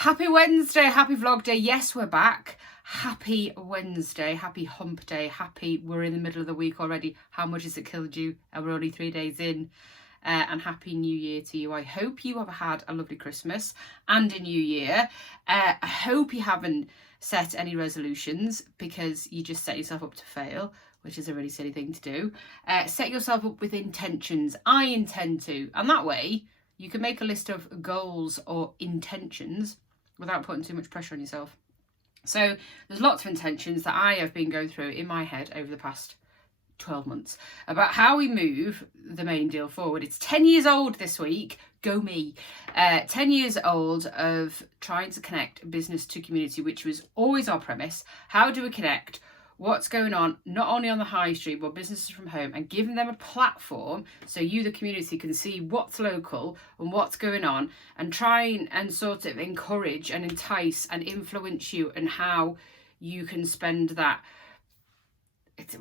Happy Wednesday, happy vlog day. Yes, we're back. Happy Wednesday, happy hump day, happy we're in the middle of the week already. How much has it killed you? And we're only 3 days in. And happy new year to you. I hope you have had a lovely Christmas and a new year. I hope you haven't set any resolutions because you just set yourself up to fail, which is a really silly thing to do. Set yourself up with intentions. I intend to, and that way you can make a list of goals or intentions without putting too much pressure on yourself. So there's lots of intentions that I have been going through in my head over the past 12 months about how we move the main deal forward. It's 10 years old this week. Go me. 10 years old of trying to connect business to community, which was always our premise. How do we connect what's going on, not only on the high street, but businesses from home, and giving them a platform so you, the community, can see what's local and what's going on, and try and sort of encourage and entice and influence you and how you can spend that. It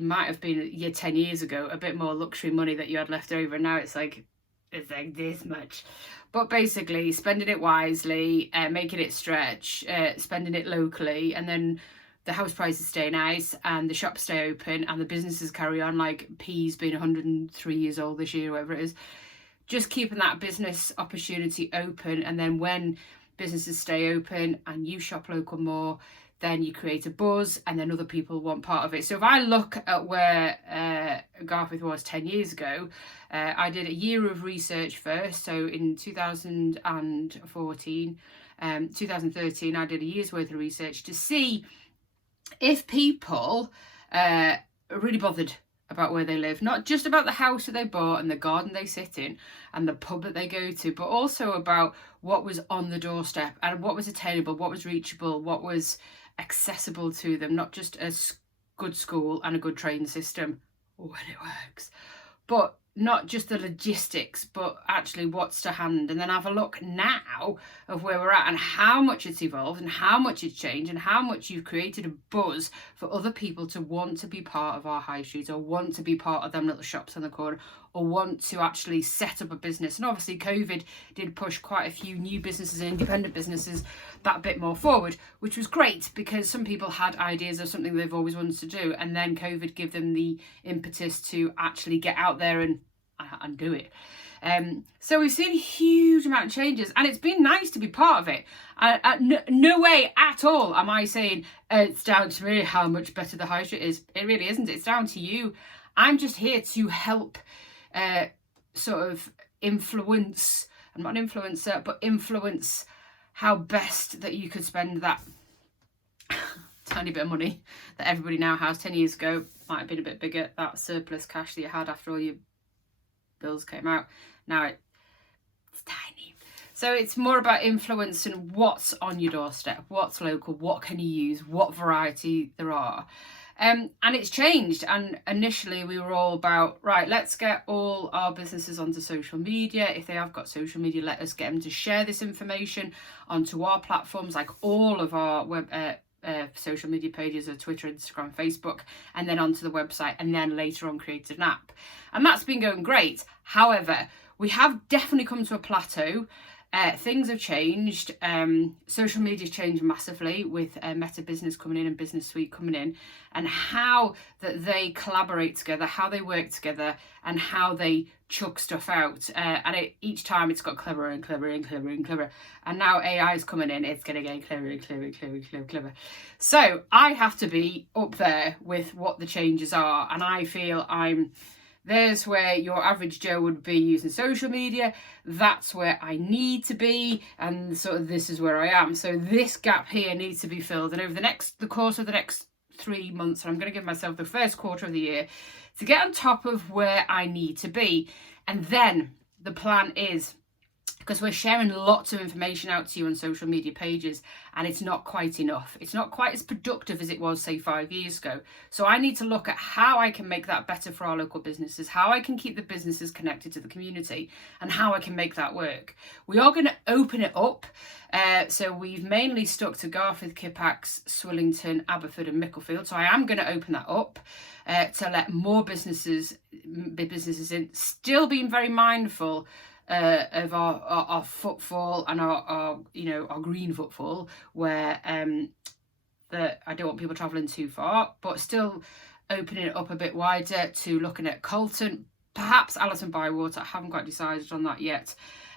might have been 10 years ago, a bit more luxury money that you had left over. Now it's like this much. But basically spending it wisely, making it stretch, spending it locally, and then the house prices stay nice and the shops stay open and the businesses carry on, like P's being 103 years old this year, whatever it is. Just keeping that business opportunity open, and then when businesses stay open and you shop local more, then you create a buzz and then other people want part of it. So if I look at where Garforth was 10 years ago, I did a year of research first. So in 2013, I did a year's worth of research to see if people are really bothered about where they live, not just about the house that they bought and the garden they sit in and the pub that they go to, but also about what was on the doorstep and what was attainable, what was reachable, what was accessible to them, not just a good school and a good train system when it works, but not just the logistics, but actually what's to hand. And then have a look now of where we're at and how much it's evolved and how much it's changed and how much you've created a buzz for other people to want to be part of our high streets, or want to be part of them little shops on the corner, or want to actually set up a business. And obviously COVID did push quite a few new businesses and independent businesses that bit more forward, which was great because some people had ideas of something they've always wanted to do, and then COVID gave them the impetus to actually get out there and do it. So we've seen a huge amount of changes, and it's been nice to be part of it. No way at all am I saying it's down to me how much better the high street is. It really isn't. It's down to you. I'm just here to help sort of influence. I'm not an influencer, but influence how best that you could spend that tiny bit of money that everybody now has. 10 years ago might have been a bit bigger, that surplus cash that you had after all your bills came out. Now it's tiny. So it's more about influencing what's on your doorstep, what's local, what can you use, what variety there are. And it's changed. And initially we were all about, right, let's get all our businesses onto social media. If they have got social media, let us get them to share this information onto our platforms, like all of our web social media pages are Twitter, Instagram, Facebook, and then onto the website, and then later on created an app. And that's been going great. However, we have definitely come to a plateau. Things have changed. Social media's changed massively with Meta Business coming in and Business Suite coming in, and how that they collaborate together, how they work together, and how they chuck stuff out. And each time it's got cleverer and cleverer and cleverer and cleverer. And now AI is coming in, it's going to get cleverer and cleverer and cleverer and cleverer. So I have to be up there with what the changes are, and I feel there's where your average Joe would be using social media. That's where I need to be. And sort of this is where I am. So this gap here needs to be filled. And over the course of the next 3 months, and I'm going to give myself the first quarter of the year to get on top of where I need to be. And then the plan is, because we're sharing lots of information out to you on social media pages, and it's not quite enough. It's not quite as productive as it was, say, 5 years ago. So I need to look at how I can make that better for our local businesses, how I can keep the businesses connected to the community, and how I can make that work. We are going to open it up. So we've mainly stuck to Garforth, Kippax, Swillington, Aberford and Micklefield. So I am going to open that up to let more businesses in, still being very mindful of our footfall and our our green footfall, where that I don't want people travelling too far, but still opening it up a bit wider to looking at Colton, perhaps Allerton Bywater. I haven't quite decided on that yet.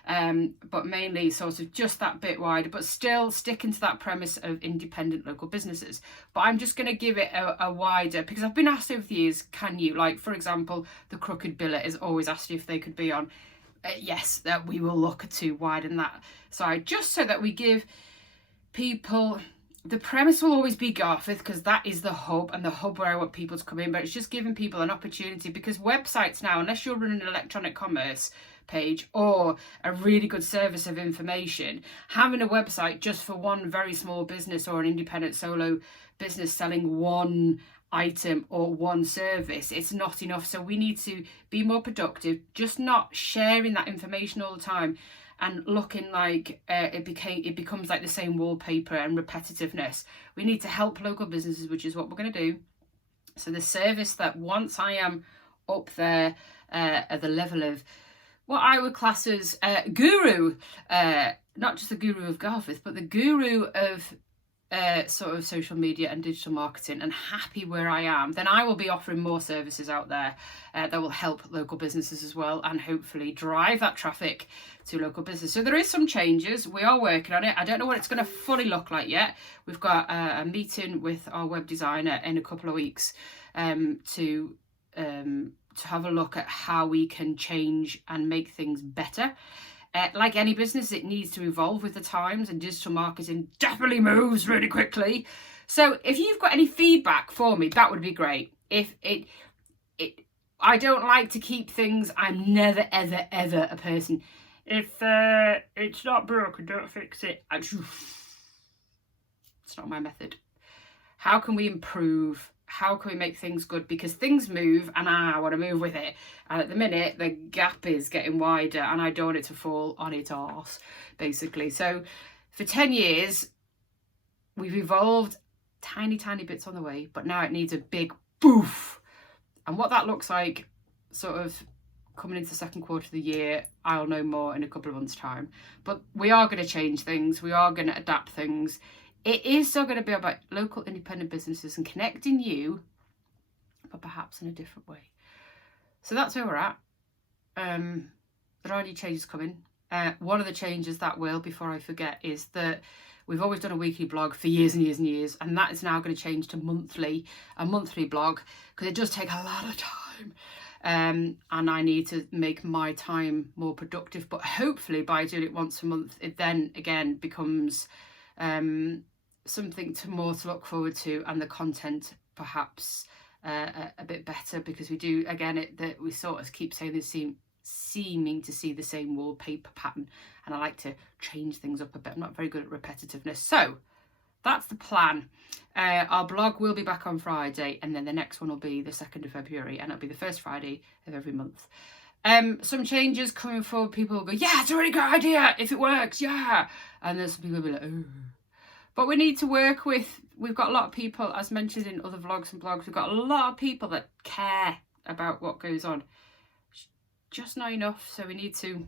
But mainly sort of just that bit wider, but still sticking to that premise of independent local businesses. But I'm just going to give it a wider, because I've been asked over the years, can you, like, for example, the Crooked Billet is always asked if they could be on. Yes, that we will look to widen that side, just so that we give people, the premise will always be Garforth, because that is the hub, and the hub where I want people to come in, but it's just giving people an opportunity, because websites now, unless you're running an electronic commerce page or a really good service of information, having a website just for one very small business or an independent solo business selling one item or one service, it's not enough. So we need to be more productive, just not sharing that information all the time and looking like it becomes like the same wallpaper and repetitiveness. We need to help local businesses, which is what we're going to do. So the service that once I am up there at the level of what I would class as guru, not just the guru of Garforth, but the guru of sort of social media and digital marketing, and happy where I am, then I will be offering more services out there that will help local businesses as well, and hopefully drive that traffic to local business. So there is some changes. We are working on it. I don't know what it's going to fully look like yet. We've got a meeting with our web designer in a couple of weeks to have a look at how we can change and make things better. Like any business, it needs to evolve with the times, and digital marketing definitely moves really quickly. So if you've got any feedback for me, that would be great. If I don't like to keep things. I'm never, ever, ever a person. If it's not broken, don't fix it. It's not my method. How can we improve? How can we make things good? Because things move and I want to move with it. And at the minute, the gap is getting wider and I don't want it to fall on its arse, basically. So for 10 years, we've evolved tiny, tiny bits on the way, but now it needs a big boof. And what that looks like sort of coming into the second quarter of the year, I'll know more in a couple of months' time. But we are going to change things. We are going to adapt things. It is still going to be about local independent businesses and connecting you, but perhaps in a different way. So that's where we're at. There are any changes coming. One of the changes that will, before I forget, is that we've always done a weekly blog for years and years and years, and that is now going to change to a monthly blog, because it does take a lot of time. And I need to make my time more productive, but hopefully by doing it once a month, it then again becomes something more to look forward to, and the content perhaps a bit better, because we do, again, that we sort of keep saying this, seeming to see the same wallpaper pattern, and I like to change things up a bit. I'm not very good at repetitiveness. So that's the plan. Our blog will be back on Friday, and then the next one will be the 2nd of February, and it'll be the first Friday of every month. Some changes coming forward. People will go, yeah, it's a really good idea if it works, yeah. And there's some people will be like, oh. But we need to work with, we've got a lot of people, as mentioned in other vlogs and blogs, we've got a lot of people that care about what goes on. Just not enough, so we need to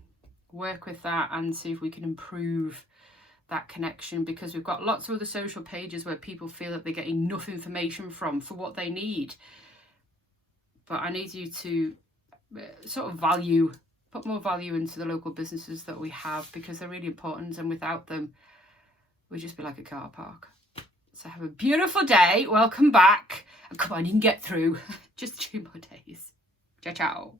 work with that and see if we can improve that connection, because we've got lots of other social pages where people feel that they get enough information from for what they need. But I need you to sort of put more value into the local businesses that we have, because they're really important, and without them we'd just be like a car park. So have a beautiful day, welcome back, and come on, you can get through just 2 more days. Ciao ciao.